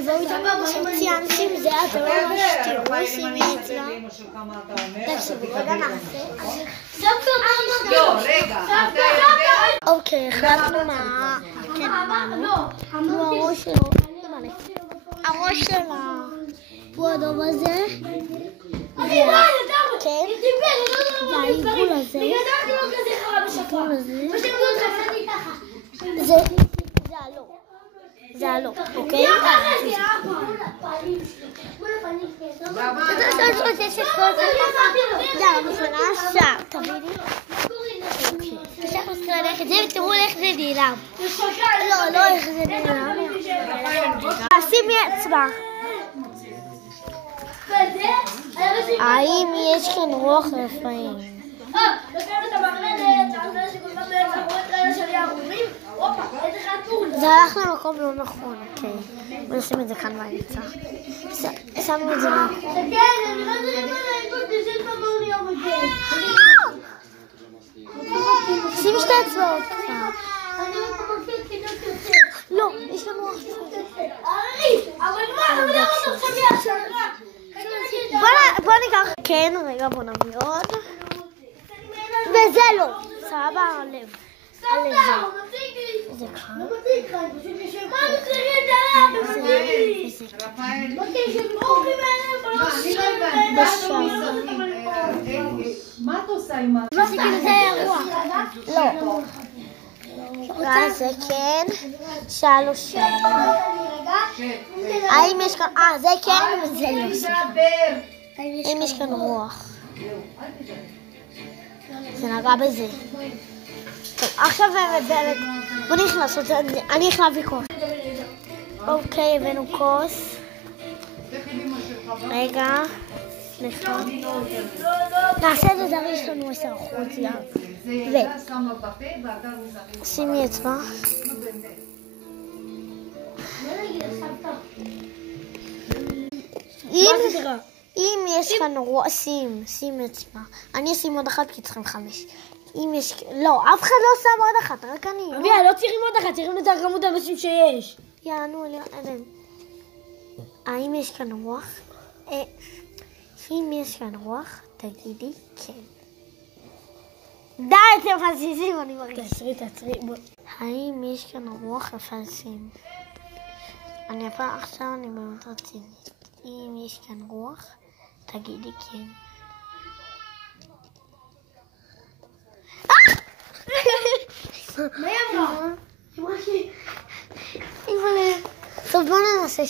יבואו איתנו שתהיה אנשים, זה היה דבר ממש תראו, שימי אצלה. תקשיבו, רגע נעשה. לא, רגע. אוקיי, החלטנו מה... כן, נו, הראש שלו. הראש שלה. הוא האדום הזה. כן. והעיגול הזה. העיגול הזה. זה הלא. זה הלא, אוקיי? עכשיו, תביני. עכשיו צריך ללכת זה ותראו איך זה נעלם. לא איך זה נעלם. שימי אצבע. האם יש כאן רוח לפעמים? זה הלך למקום לא נכון, אוקיי. בוא נשים את זה כאן באמצע. שמנו את זה מאחור. שימי שתי אצבעות קצת. לא, יש לנו בוא ניקח, כן, רגע בוא נביא עוד. וזה לא, סבבה, הלב. הלב זה כאן. מה את עושה עם מה? זה אירוע. לא. זה כן, שלוש. האם יש כאן, זה כן וזה לא. האם יש כאן רוח? זה נגע בזה. טוב, עכשיו באמת, בוא נלך לעשות את זה, אני הולך להביא כוס. אוקיי, הבאנו כוס. רגע, סליחה. נעשה את זה, יש לנו 10%. שימי אצבע. אם יש כאן רוח, שים אצבע. אני אשים עוד אחת כי צריכים 5. אם יש... לא, אף אחד לא שם עוד אחת, רק אני. אביה, לא צריכים עוד אחת, צריכים יותר כמות אנשים שיש. יענו, אלן. האם יש כאן רוח? אם יש כאן רוח, תגידי כן. די, אתם מפלסים, אני מרגיש. תעצרי. האם יש כאן רוח מפלסים? עכשיו אני באמת רצינית. אם יש כאן רוח, תגידי כן. מה היא אמרה? טוב, בוא ננסה